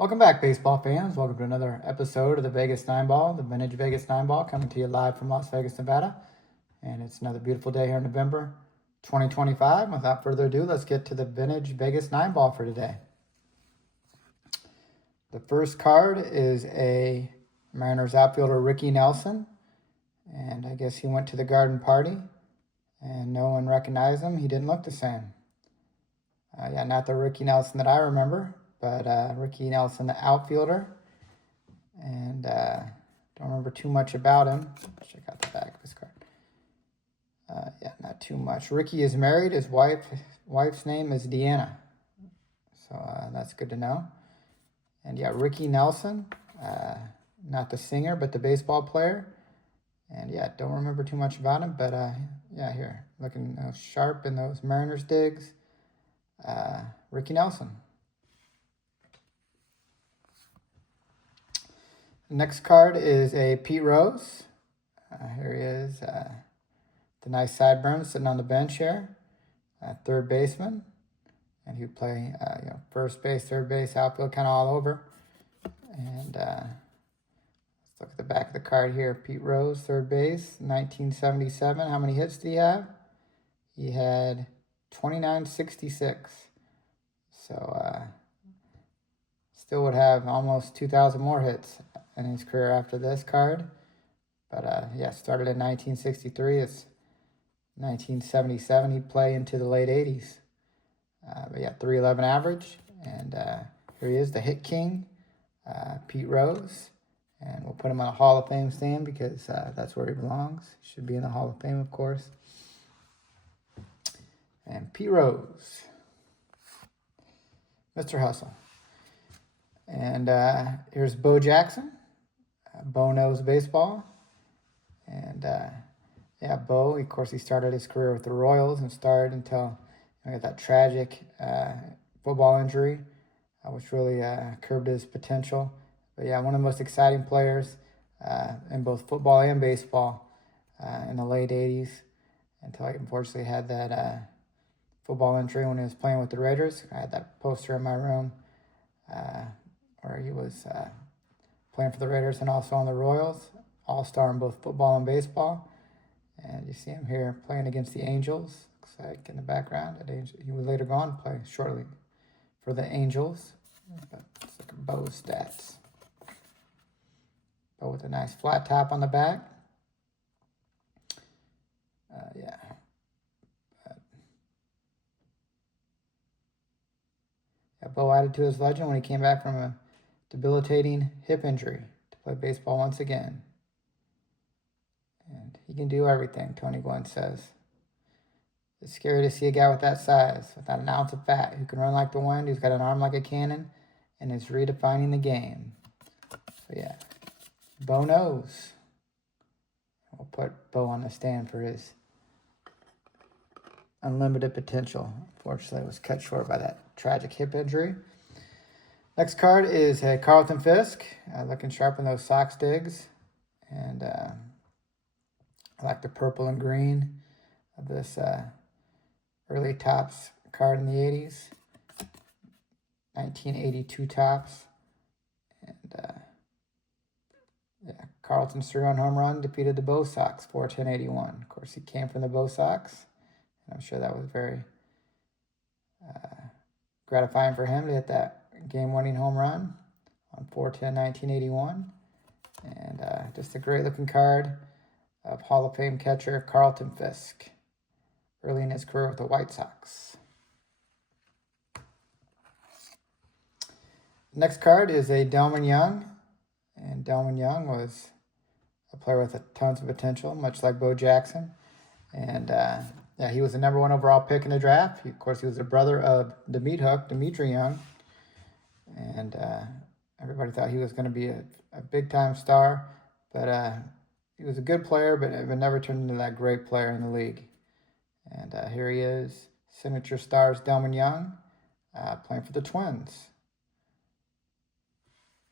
Welcome back, baseball fans. Welcome to another episode of the Vegas 9 Ball, the vintage Vegas 9 Ball, coming to you live from Las Vegas, Nevada. And it's another beautiful day here in November 2025. Without further ado, let's get to the vintage Vegas 9 Ball for today. The first card is a Mariners outfielder, Ricky Nelson. And I guess he went to the garden party and no one recognized him. He didn't look the same. Not the Ricky Nelson that I remember, but Ricky Nelson, the outfielder. And don't remember too much about him. Check out the back of his card. Not too much. Ricky is married. His wife's name is Deanna. So that's good to know. And Ricky Nelson, not the singer, but the baseball player. And don't remember too much about him, but here, looking sharp in those Mariners digs. Ricky Nelson. Next card is a Pete Rose. Here he is, the nice sideburns sitting on the bench here. Third baseman. And he would play first base, third base, outfield, kind of all over. And let's look at the back of the card here. Pete Rose, third base, 1977. How many hits did he have? He had 2966. So still would have almost 2,000 more hits in his career after this card. But started in 1963. It's 1977. He'd play into the late 80s. 311 average. And here he is, the hit king, Pete Rose. And we'll put him on a Hall of Fame stand because that's where he belongs. He should be in the Hall of Fame, of course. And Pete Rose, Mr. Hustle. And here's Bo Jackson. Bo knows baseball. And Bo, of course, he started his career with the Royals and started until he had that tragic football injury, which really curbed his potential. But one of the most exciting players in both football and baseball in the late 80s until he unfortunately had that football injury when he was playing with the Raiders. I had that poster in my room where he was playing for the Raiders and also on the Royals, all-star in both football and baseball. And you see him here playing against the Angels, looks like in the background. He would later go on to play shortly for the Angels. But let's look at Bo's stats. Bo with a nice flat top on the back. Bo added to his legend when he came back from a debilitating hip injury to play baseball once again. And he can do everything, Tony Gwynn says. It's scary to see a guy with that size, without an ounce of fat, who can run like the wind, who's got an arm like a cannon, and is redefining the game. So Bo knows. We'll put Bo on the stand for his unlimited potential. Unfortunately, it was cut short by that tragic hip injury. Next card is Carlton Fisk, looking sharp in those Sox digs. And I like the purple and green of this early Topps card in the 80s. 1982 Topps. And Carlton's 3-run home run defeated the Bo Sox, 4-10-81. Of course, he came from the Bo Sox. And I'm sure that was very gratifying for him to hit that game-winning home run on 4-10-1981. And just a great-looking card of Hall of Fame catcher Carlton Fisk, early in his career with the White Sox. Next card is a Delman Young. And Delman Young was a player with tons of potential, much like Bo Jackson. And he was the number 1 overall pick in the draft. Of course, he was the brother of the Meat Hook, Dimitri Young. And everybody thought he was going to be a big-time star. But he was a good player, but never turned into that great player in the league. And here he is, signature stars Delman Young, playing for the Twins.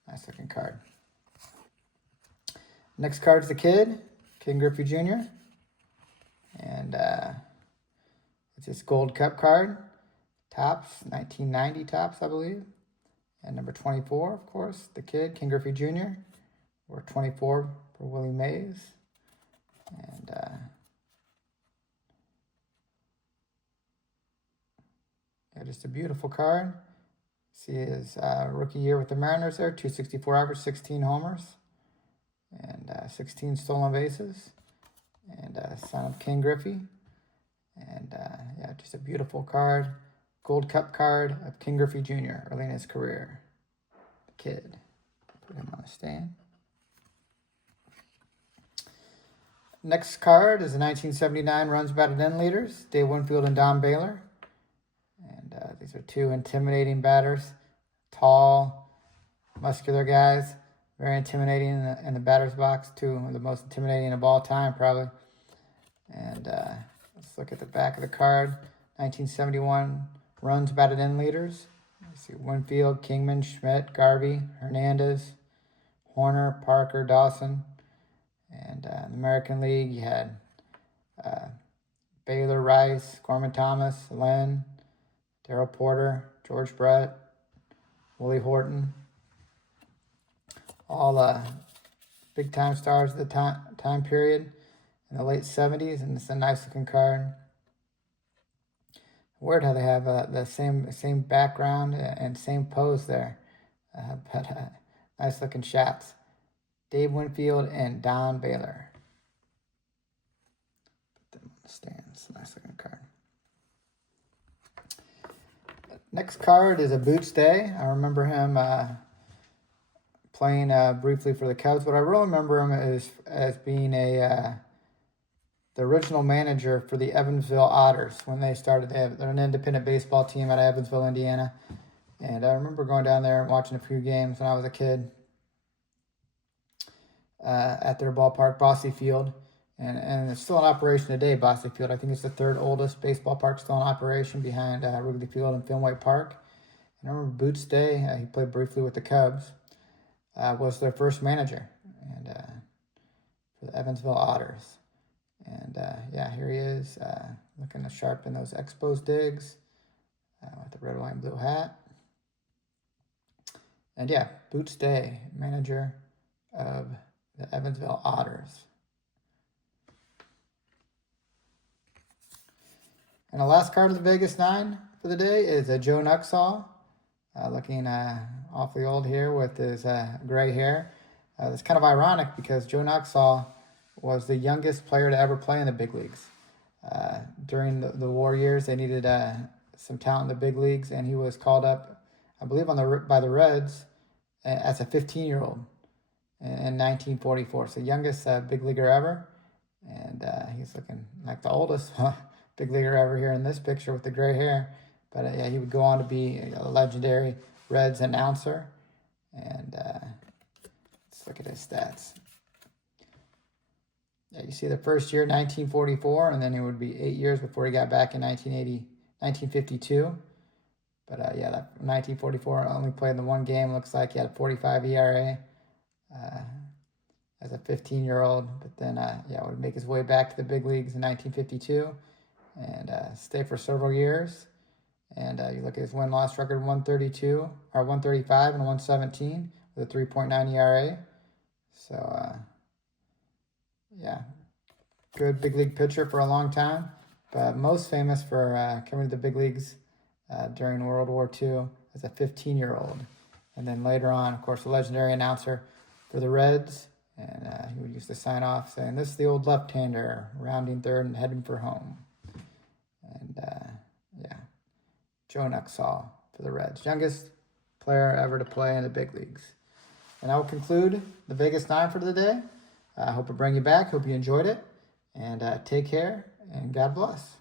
Nice-looking card. Next card's the Kid, Ken Griffey Jr. And it's his Gold Cup card. Topps, 1990 Topps, I believe. And number 24, of course, the kid, King Griffey Jr., or 24 for Willie Mays. And yeah, just a beautiful card. See his rookie year with the Mariners there, 264 average, 16 homers, and 16 stolen bases. And son of King Griffey. And yeah, just a beautiful card. Gold Cup card of King Griffey Jr. early in his career. The kid. Put him on the stand. Next card is the 1979 runs batted in leaders, Dave Winfield and Don Baylor. And these are two intimidating batters. Tall, muscular guys. Very intimidating in the batter's box. Two of the most intimidating of all time, probably. And let's look at the back of the card. 1971 runs batted in leaders. Let's see, Winfield, Kingman, Schmidt, Garvey, Hernandez, Horner, Parker, Dawson. And in the American League, you had Baylor, Rice, Gorman Thomas, Len, Darrell Porter, George Brett, Willie Horton. All big-time stars of the time period in the late 70s, and it's a nice-looking card. Weird how they have the same background and same pose there, but nice-looking shots. Dave Winfield and Don Baylor. Put them on the stands. Nice-looking card. Next card is a Boots Day. I remember him playing briefly for the Cubs, but I really remember him as being the original manager for the Evansville Otters when they started. They're an independent baseball team out of Evansville, Indiana. And I remember going down there and watching a few games when I was a kid at their ballpark, Bosse Field. And it's still in operation today, Bosse Field. I think it's the third oldest baseball park still in operation behind Wrigley Field and Fenway Park. And I remember Boots Day, he played briefly with the Cubs, was their first manager and for the Evansville Otters. And yeah, here he is looking to sharpen those Expos digs with the red, white, and blue hat. And yeah, Boots Day, manager of the Evansville Otters. And the last card of the Vegas 9 for the day is Joe Nuxhall, looking awfully old here with his gray hair. It's kind of ironic because Joe Nuxhall was the youngest player to ever play in the big leagues. During the war years, they needed some talent in the big leagues, and he was called up, I believe, by the Reds as a 15-year-old in 1944. So youngest big leaguer ever, and he's looking like the oldest big leaguer ever here in this picture with the gray hair. But yeah, he would go on to be a legendary Reds announcer. And let's look at his stats. Yeah, you see the first year, 1944, and then it would be 8 years before he got back in 1952. But yeah, that 1944 only played in the one game. Looks like he had a 45 ERA as a 15-year-old. But then, yeah, would make his way back to the big leagues in 1952 and stay for several years. And you look at his win-loss record, 135 and 117 with a 3.9 ERA. So, yeah, good big league pitcher for a long time, but most famous for coming to the big leagues during World War II as a 15-year-old. And then later on, of course, a legendary announcer for the Reds. And he would used to sign off saying, "This is the old left-hander, rounding third and heading for home." And yeah, Joe Nuxhall for the Reds, youngest player ever to play in the big leagues. And I will conclude the Vegas 9 for the day. I hope it bring you back. Hope you enjoyed it. And take care, and God bless.